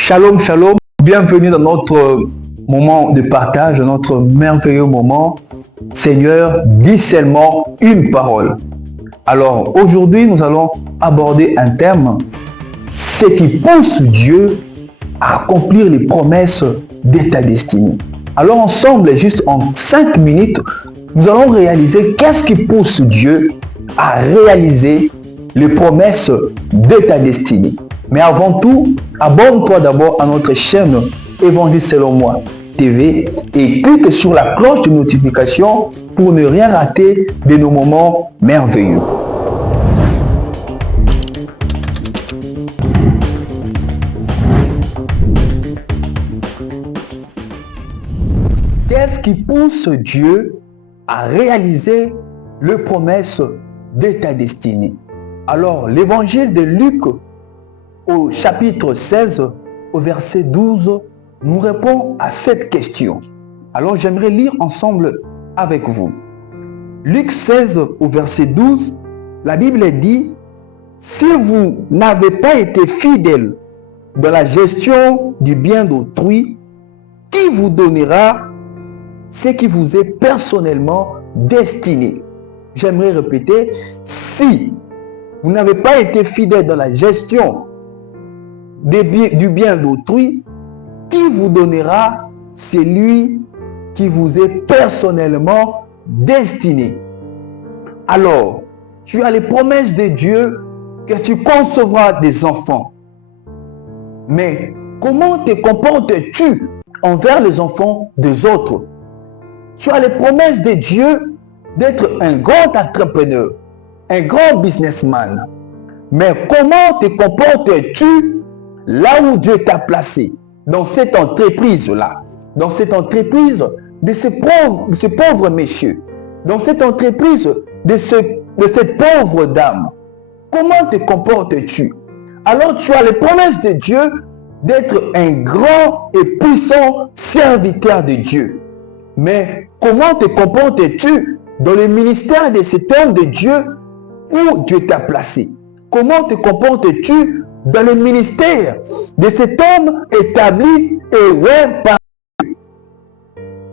Shalom, shalom. Bienvenue dans notre moment de partage, notre merveilleux moment. Seigneur, dis seulement une parole. Alors, aujourd'hui, nous allons aborder un thème, ce qui pousse Dieu à accomplir les promesses de ta destinée. Alors, ensemble, juste en 5 minutes, nous allons réaliser qu'est-ce qui pousse Dieu à réaliser les promesses de ta destinée. Mais avant tout, abonne-toi d'abord à notre chaîne Évangile selon moi TV et clique sur la cloche de notification pour ne rien rater de nos moments merveilleux. Qu'est-ce qui pousse Dieu à réaliser les promesses de ta destinée? Alors, l'évangile de Luc au chapitre 16, au verset 12, nous répond à cette question. Alors, j'aimerais lire ensemble avec vous. Luc 16, au verset 12, la Bible dit « Si vous n'avez pas été fidèle dans la gestion du bien d'autrui, qui vous donnera ce qui vous est personnellement destiné ?» J'aimerais répéter, si vous n'avez pas été fidèle dans la gestion du bien d'autrui, qui vous donnera celui qui vous est personnellement destiné? Alors, tu as les promesses de Dieu que tu concevras des enfants. Mais comment te comportes-tu envers les enfants des autres? Tu as les promesses de Dieu d'être un grand entrepreneur, un grand businessman. Mais comment te comportes-tu là où Dieu t'a placé, dans cette entreprise-là, dans cette entreprise de ce pauvre monsieur, dans cette entreprise de cette pauvre dame? Comment te comportes-tu? Alors tu as les promesses de Dieu d'être un grand et puissant serviteur de Dieu. Mais comment te comportes-tu dans le ministère de cet homme de Dieu où Dieu t'a placé? Comment te comportes-tu dans le ministère de cet homme établi et ouais par Dieu?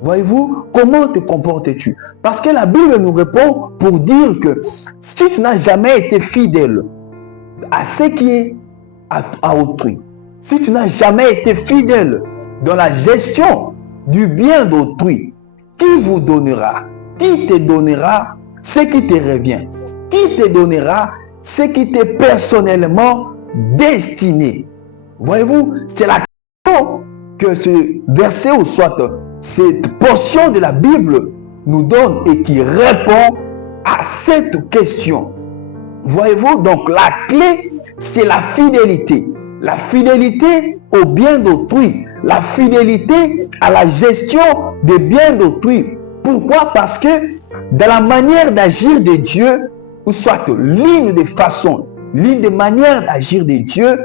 Voyez-vous, comment te comportes-tu? Parce que la Bible nous répond pour dire que si tu n'as jamais été fidèle à ce qui est à autrui, si tu n'as jamais été fidèle dans la gestion du bien d'autrui, qui vous donnera? Qui te donnera ce qui te revient? Qui te donnera ce qui t'est personnellement destiné? Voyez-vous, c'est la question que ce verset ou soit cette portion de la Bible nous donne et qui répond à cette question. Voyez-vous, donc la clé, c'est la fidélité. La fidélité au bien d'autrui, la fidélité à la gestion des biens d'autrui. Pourquoi? Parce que dans la manière d'agir de Dieu, ou soit l'une des façons, l'une des manières d'agir de Dieu,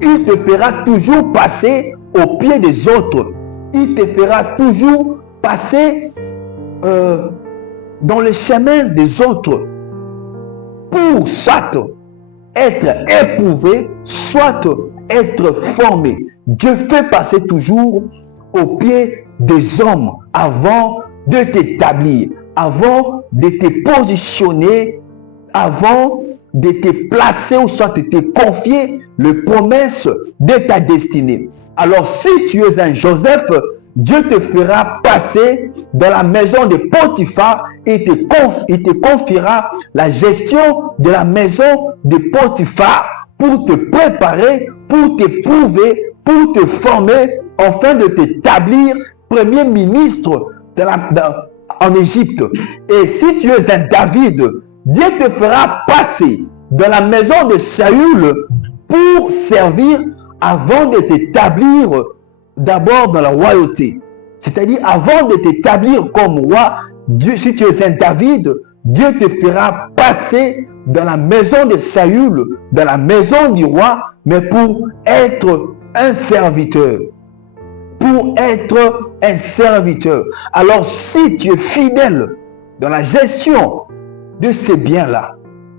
il te fera toujours passer au pied des autres. Il te fera toujours passer dans le chemin des autres pour soit être éprouvé, soit être formé. Dieu fait passer toujours au pied des hommes avant de t'établir, avant de te positionner, avant de te placer ou soit de te confier les promesses de ta destinée. Alors si tu es un Joseph, Dieu te fera passer dans la maison de Potiphar et te confiera la gestion de la maison de Potiphar pour te préparer, pour te prouver, pour te former, afin de t'établir premier ministre en Égypte. Et si tu es un David, Dieu te fera passer dans la maison de Saül pour servir avant de t'établir d'abord dans la royauté. C'est-à-dire avant de t'établir comme roi, Dieu, si tu es un David, Dieu te fera passer dans la maison de Saül, dans la maison du roi, mais pour être un serviteur. Pour être un serviteur. Alors si tu es fidèle dans la gestion de ces biens-là,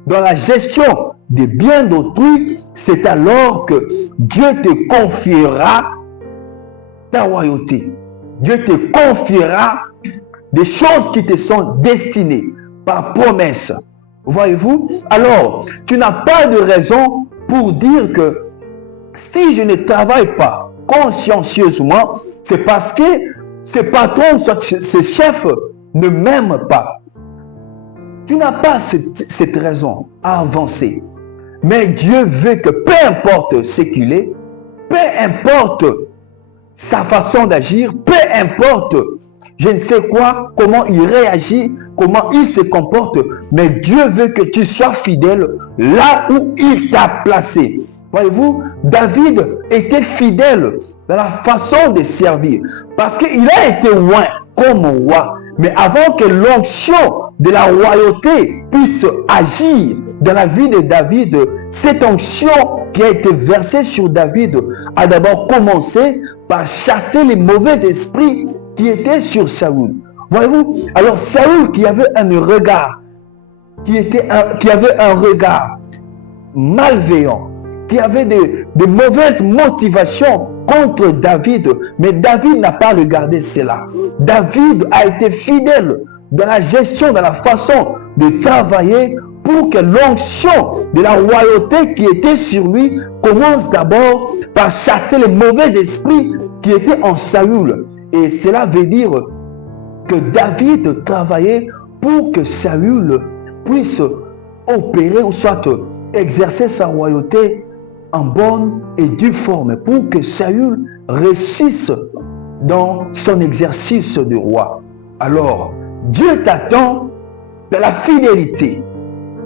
dans la gestion des biens d'autrui, c'est alors que Dieu te confiera ta royauté. Dieu te confiera des choses qui te sont destinées par promesse. Voyez-vous? Alors, tu n'as pas de raison pour dire que si je ne travaille pas consciencieusement, c'est parce que ce patron, ce chef ne m'aime pas. Tu n'as pas cette raison à avancer. Mais Dieu veut que peu importe ce qu'il est, peu importe sa façon d'agir, peu importe je ne sais quoi, comment il réagit, comment il se comporte, mais Dieu veut que tu sois fidèle là où il t'a placé. Voyez-vous, David était fidèle dans la façon de servir, parce qu'il a été loin comme roi. Mais avant que l'onction de la royauté puisse agir dans la vie de David, cette onction qui a été versée sur David a d'abord commencé par chasser les mauvais esprits qui étaient sur Saül. Voyez-vous, alors Saül qui avait un regard, qui avait un regard malveillant, qui avait de mauvaises motivations contre David, mais David n'a pas regardé cela. David a été fidèle dans la gestion, dans la façon de travailler pour que l'onction de la royauté qui était sur lui commence d'abord par chasser les mauvais esprits qui étaient en Saül. Et cela veut dire que David travaillait pour que Saül puisse opérer ou soit exercer sa royauté en bonne et due forme, pour que Saül réussisse dans son exercice de roi. Alors, Dieu t'attend de la fidélité,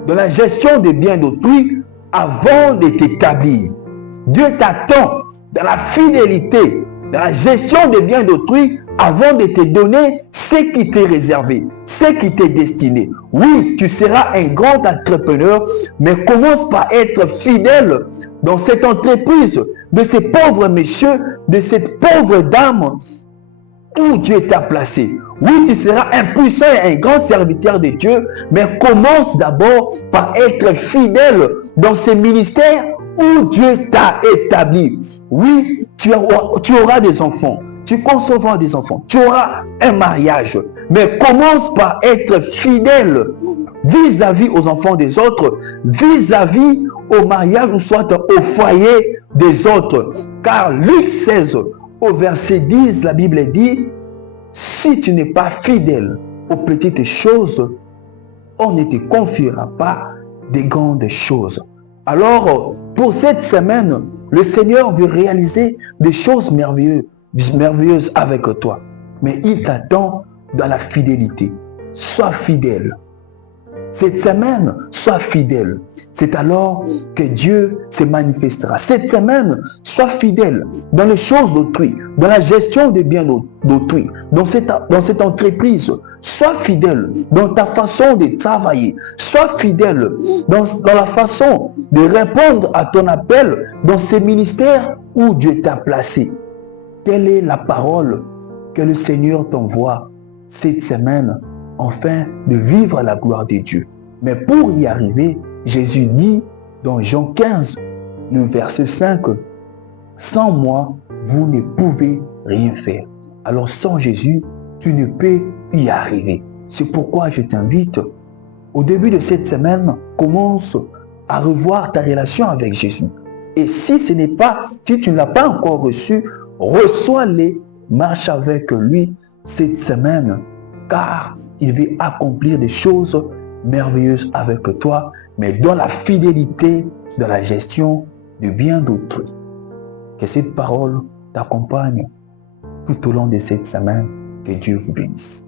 de la gestion des biens d'autrui avant de t'établir. Dieu t'attend de la fidélité, de la gestion des biens d'autrui avant de te donner ce qui t'est réservé, ce qui t'est destiné. Oui, tu seras un grand entrepreneur, mais commence par être fidèle dans cette entreprise de ce pauvre monsieur, de cette pauvre dame où Dieu t'a placé. Oui, tu seras un puissant et un grand serviteur de Dieu, mais commence d'abord par être fidèle dans ce ministère où Dieu t'a établi. Oui, tu auras des enfants, tu concevras des enfants, tu auras un mariage, mais commence par être fidèle vis-à-vis aux enfants des autres, vis-à-vis au mariage ou soit au foyer des autres. Car Luc 16, au verset 10, la Bible dit, si tu n'es pas fidèle aux petites choses, on ne te confiera pas des grandes choses. Alors, pour cette semaine, le Seigneur veut réaliser des choses merveilleuses avec toi. Mais il t'attend dans la fidélité. Sois fidèle. Cette semaine, sois fidèle. C'est alors que Dieu se manifestera. Cette semaine, sois fidèle dans les choses d'autrui, dans la gestion des biens d'autrui, dans cette entreprise. Sois fidèle dans ta façon de travailler. Sois fidèle dans la façon de répondre à ton appel dans ces ministères où Dieu t'a placé. Quelle est la parole que le Seigneur t'envoie cette semaine afin de vivre à la gloire de Dieu? Mais pour y arriver, Jésus dit dans Jean 15, le verset 5, « Sans moi, vous ne pouvez rien faire. » Alors sans Jésus, tu ne peux y arriver. C'est pourquoi je t'invite, au début de cette semaine, commence à revoir ta relation avec Jésus. Et si tu ne l'as pas encore reçu, reçois-les, marche avec lui cette semaine, car il veut accomplir des choses merveilleuses avec toi, mais dans la fidélité de la gestion du bien d'autrui. Que cette parole t'accompagne tout au long de cette semaine. Que Dieu vous bénisse.